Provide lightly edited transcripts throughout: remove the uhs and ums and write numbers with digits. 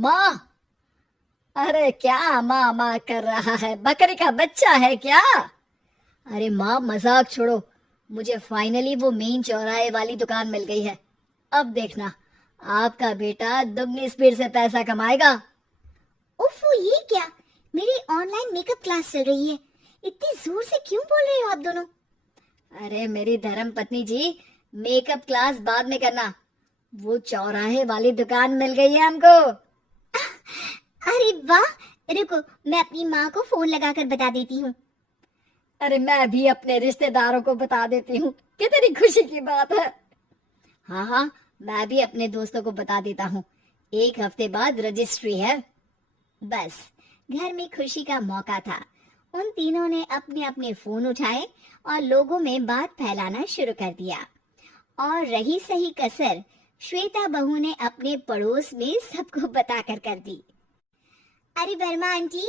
माँ। अरे क्या माँ माँ कर रहा है? बकरी का बच्चा है क्या? अरे माँ मजाक छोड़ो। मुझे फाइनली वो मेन चौराहे वाली दुकान मिल गई है। अब देखना, आपका बेटा दुगनी स्पीड से पैसा कमाएगा। उफ़, ये क्या? मेरी ऑनलाइन मेकअप क्लास चल रही है। इतनी जोर से क्यों बोल रहे हो आप दोनों? अरे मेरी धर्म पत्नी जी, मेकअप क्लास बाद में करना। वो चौराहे वाली दुकान मिल गई है हमको। अरे वाह! रुको, मैं अपनी माँ को फोन लगाकर बता देती हूँ। अरे मैं भी अपने रिश्तेदारों को बता देती हूँ। कितनी खुशी की बात है। हाँ हाँ, मैं भी अपने दोस्तों को बता देता हूँ। 1 हफ्ते बाद रजिस्ट्री है। बस, घर में खुशी का मौका था। उन तीनों ने अपने अपने फोन उठाए और लोगों में बात फैलाना शुरू कर दिया। और रही सही कसर, श्वेता बहू ने अपने पड़ोस में सबको बताकर कर दी। अरे वर्मा आंटी,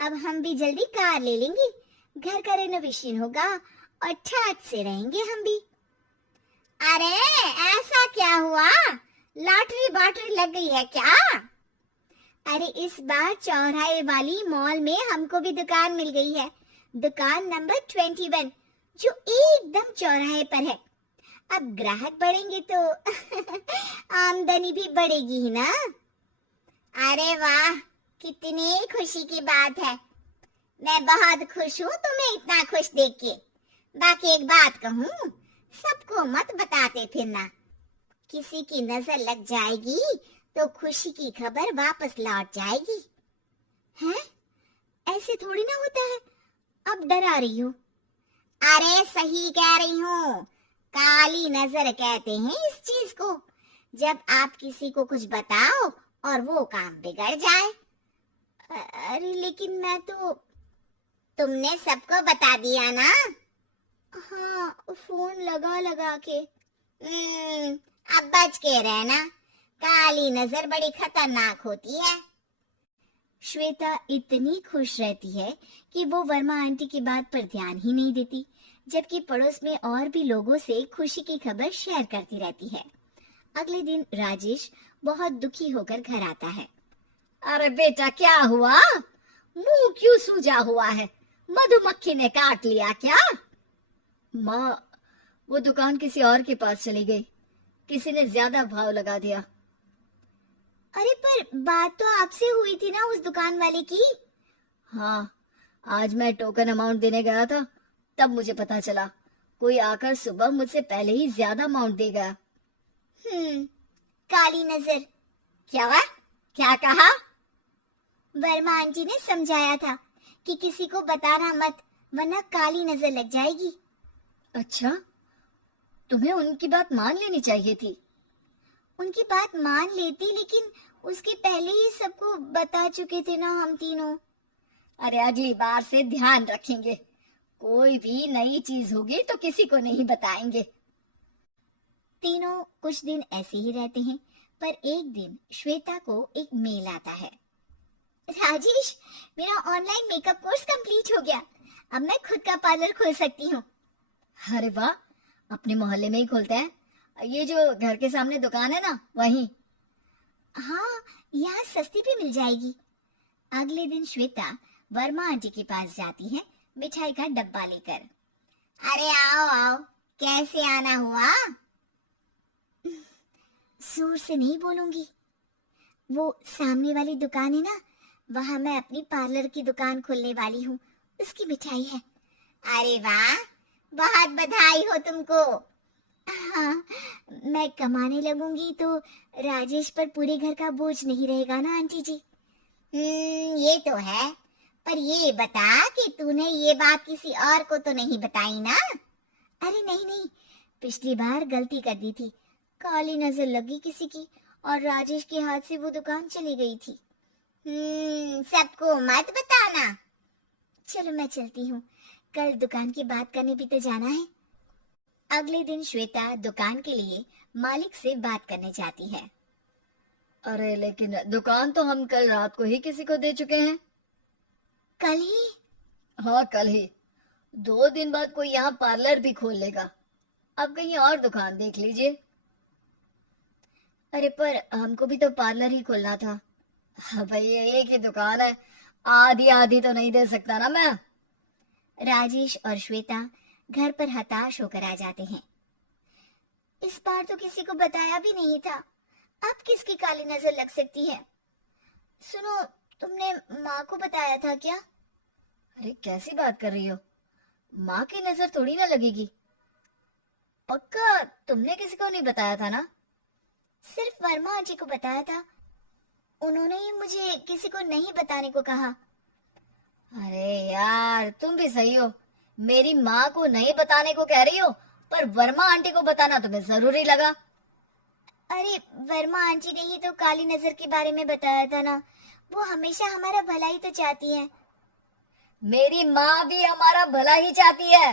अब हम भी जल्दी कार ले लेंगे। घर का रेनोवेशन होगा और ठाट से रहेंगे हम भी। अरे ऐसा क्या हुआ? लॉटरी बाटरी लग गई है क्या? अरे इस बार चौराहे वाली मॉल में हमको भी दुकान मिल गई है। दुकान नंबर 21, जो एकदम चौराहे पर है। अब ग्राहक बढ़ेंगे तो आमदनी भी बढ़ेगी ही ना। अरे वाह, कितनी खुशी की बात है। मैं बहुत खुश हूँ तुम्हें इतना खुश देख के। बाकी एक बात कहूँ, सबको मत बताते फिरना। किसी की नजर लग जाएगी तो खुशी की खबर वापस लौट जाएगी। हैं? ऐसे थोड़ी ना होता है। अब डरा रही हो। अरे सही कह रही हूँ, काली नजर कहते हैं इस चीज को। जब आप किसी को कुछ बताओ और वो काम बिगड़ जाए। अरे लेकिन मैं तो। तुमने सबको बता दिया ना? हाँ, फोन लगा लगा के। अब बच के रहना, काली नजर बड़ी खतरनाक होती है। श्वेता इतनी खुश रहती है कि वो वर्मा आंटी की बात पर ध्यान ही नहीं देती, जबकि पड़ोस में और भी लोगों से खुशी की खबर शेयर करती रहती है। अगले दिन राजेश बहुत दुखी होकर घर आता है। अरे बेटा क्या हुआ? मुंह क्यों सूजा हुआ है? मधुमक्खी ने काट लिया क्या? माँ, वो दुकान किसी और के पास चली गई। किसी ने ज्यादा भाव लगा दिया। अरे पर बात तो आपसे हुई थी ना उस दुकान वाले की। हाँ, आज मैं टोकन अमाउंट देने गया था, तब मुझे पता चला। कोई आकर सुबह मुझसे पहले ही ज्यादा अमाउंट दे गया। काली नजर। क्या हुआ? क्या कहा? वर्मा आंटी ने समझाया था कि किसी को बताना मत, वरना काली नजर लग जाएगी। अच्छा, तुम्हें उनकी बात मान लेनी चाहिए थी। उनकी बात मान लेती, लेकिन उसके पहले ही सबको बता चुके थे ना हम तीनों। अरे अगली बार से ध्यान रखेंगे। कोई भी नई चीज होगी तो किसी को नहीं बताएंगे। तीनों कुछ दिन ऐसे ही रहते हैं, पर एक दिन श्वेता को एक मेल आता है। राजेश, मेरा ऑनलाइन मेकअप कोर्स कंप्लीट हो गया। अब मैं खुद का पार्लर खोल सकती हूँ। अरे वाह, अपने मोहल्ले में ही खोलते हैं। ये जो घर के सामने दुकान है ना, वहीं। हाँ, यहाँ सस्ती भी मिल जाएगी। अगले दिन श्वेता वर्मा आंटी के पास जाती है, मिठाई का डब्बा लेकर। अरे आओ आओ, कैसे आना हुआ? जोर से नहीं बोलूंगी। वो सामने वाली दुकान है ना, वहां मैं अपनी पार्लर की दुकान खोलने वाली हूँ, उसकी मिठाई है। अरे वाह, बहुत बधाई हो तुमको। हाँ, मैं कमाने लगूंगी तो राजेश पर पूरे घर का बोझ नहीं रहेगा ना आंटी जी। ये तो है, पर ये बता कि तूने ये बात किसी और को तो नहीं बताई ना? अरे नहीं नहीं, पिछली बार गलती कर दी थी। काली नजर लगी किसी की और राजेश के हाथ से वो दुकान चली गई थी। सबको मत बताना। चलो मैं चलती हूँ, कल दुकान की बात करने भी तो जाना है। अगले दिन श्वेता दुकान के लिए मालिक से बात करने जाती है। अरे लेकिन दुकान तो हम कल रात को ही किसी को दे चुके हैं। कल ही? हाँ कल ही। 2 दिन बाद कोई यहाँ पार्लर भी खोल लेगा। अब कहीं और दुकान देख लीजिए। अरे पर हमको भी तो पार्लर ही खोलना था। हाँ भाई, ये एक ही दुकान है, आधी आधी तो नहीं दे सकता ना मैं। राजेश और श्वेता घर पर हताश होकर आ जाते हैं। इस बार तो किसी को बताया भी नहीं था, अब किसकी काली नजर लग सकती है? सुनो, तुमने माँ को बताया था क्या? अरे कैसी बात कर रही हो, माँ की नजर थोड़ी ना लगेगी। पक्का तुमने किसी को नहीं बताया था ना? सिर्फ वर्मा आंटी को बताया था, उन्होंने ही मुझे किसी को नहीं बताने को कहा। अरे यार, तुम भी सही हो, मेरी माँ को नहीं बताने को कह रही हो, पर वर्मा आंटी को बताना तुम्हें जरूरी लगा। अरे वर्मा आंटी ने ही तो काली नजर के बारे में बताया था ना, वो हमेशा हमारा भला ही तो चाहती है। मेरी माँ भी हमारा भला ही चाहती है।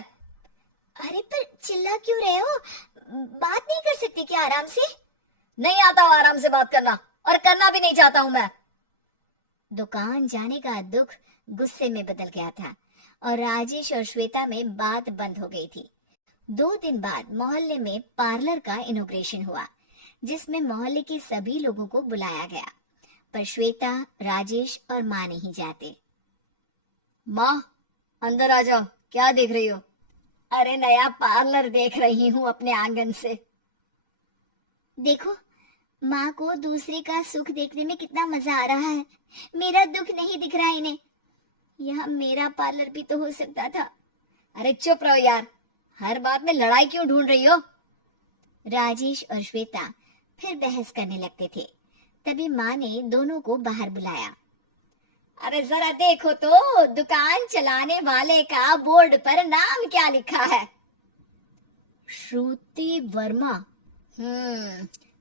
अरे पर चिल्ला क्यों रहे हो? बात नहीं कर सकते क्या आराम से? नहीं आता हूँ आराम से बात करना, और करना भी नहीं चाहता हूँ मैं। दुकान जाने का दुख गुस्से में बदल गया था और राजेश और श्वेता में बात बंद हो गई थी। 2 दिन बाद मोहल्ले में पार्लर का इनॉग्रेशन हुआ, जिसमें मोहल्ले के सभी लोगों को बुलाया गया, पर श्वेता, राजेश और माँ नहीं जाते। माँ, अंदर आ जाओ, क्या देख रही हो? अरे नया पार्लर देख रही हूँ अपने आंगन से। देखो, माँ को दूसरे का सुख देखने में कितना मजा आ रहा है, मेरा दुख नहीं दिख रहा इन्हें। यहाँ मेरा पार्लर भी तो हो सकता था। अरे चुप रहो यार, हर बात में लड़ाई क्यों ढूंढ रही हो? राजेश और श्वेता फिर बहस करने लगते थे। तभी माँ ने दोनों को बाहर बुलाया। अरे जरा देखो तो, दुकान चलाने वाले का बोर्ड पर नाम क्या लिखा है? श्रुति वर्मा।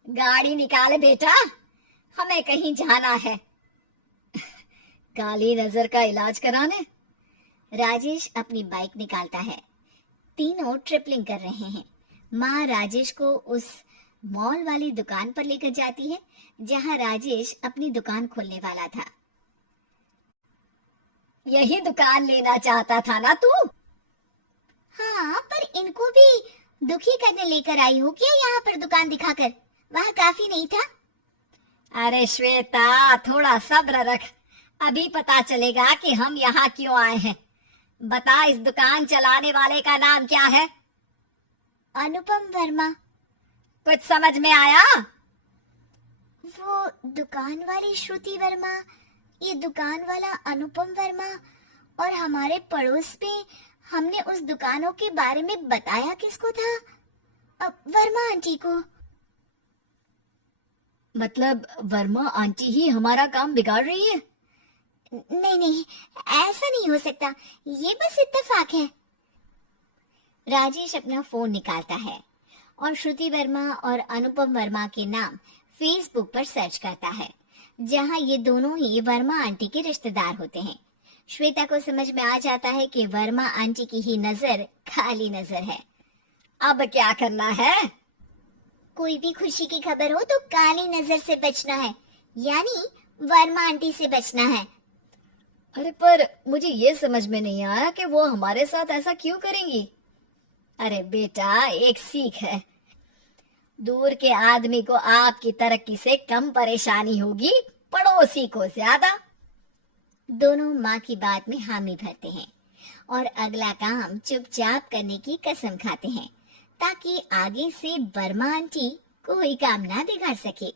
गाड़ी निकाले बेटा, हमें कहीं जाना है। काली नजर का इलाज कराने। राजेश अपनी बाइक निकालता है। तीनों ट्रिपलिंग कर रहे हैं। माँ राजेश को उस मॉल वाली दुकान पर लेकर जाती है जहाँ राजेश अपनी दुकान खोलने वाला था। यही दुकान लेना चाहता था ना तू? हाँ, पर इनको भी दुखी करने लेकर आई हो क्या यहाँ पर दुकान दिखाकर? वहाँ काफी नहीं था? अरे श्वेता, थोड़ा सब्र रख, अभी पता चलेगा कि हम यहाँ क्यों आए हैं। बता, इस दुकान चलाने वाले का नाम क्या है? अनुपम वर्मा। कुछ समझ में आया? वो दुकान वाली श्रुति वर्मा, ये दुकान वाला अनुपम वर्मा, और हमारे पड़ोस में हमने उस दुकानों के बारे में बताया किसको था? वर्मा आंटी को। मतलब वर्मा आंटी ही हमारा काम बिगाड़ रही है? नहीं नहीं, ऐसा नहीं हो सकता, ये बस इत्तेफाक है। राजेश अपना फोन निकालता है और श्रुति वर्मा और अनुपम वर्मा के नाम फेसबुक पर सर्च करता है, जहां ये दोनों ही वर्मा आंटी के रिश्तेदार होते हैं। श्वेता को समझ में आ जाता है कि वर्मा आंटी की ही नजर काली नजर है। अब क्या करना है? कोई भी खुशी की खबर हो तो काली नजर से बचना है, यानी वर्मा आंटी से बचना है। अरे पर मुझे ये समझ में नहीं आया कि वो हमारे साथ ऐसा क्यों करेंगी। अरे बेटा, एक सीख है, दूर के आदमी को आपकी तरक्की से कम परेशानी होगी, पड़ोसी को ज्यादा। दोनों माँ की बात में हामी भरते हैं और अगला काम चुपचाप करने की कसम खाते हैं, ताकि आगे से वर्मा आंटी कोई काम ना बिगाड़ सके।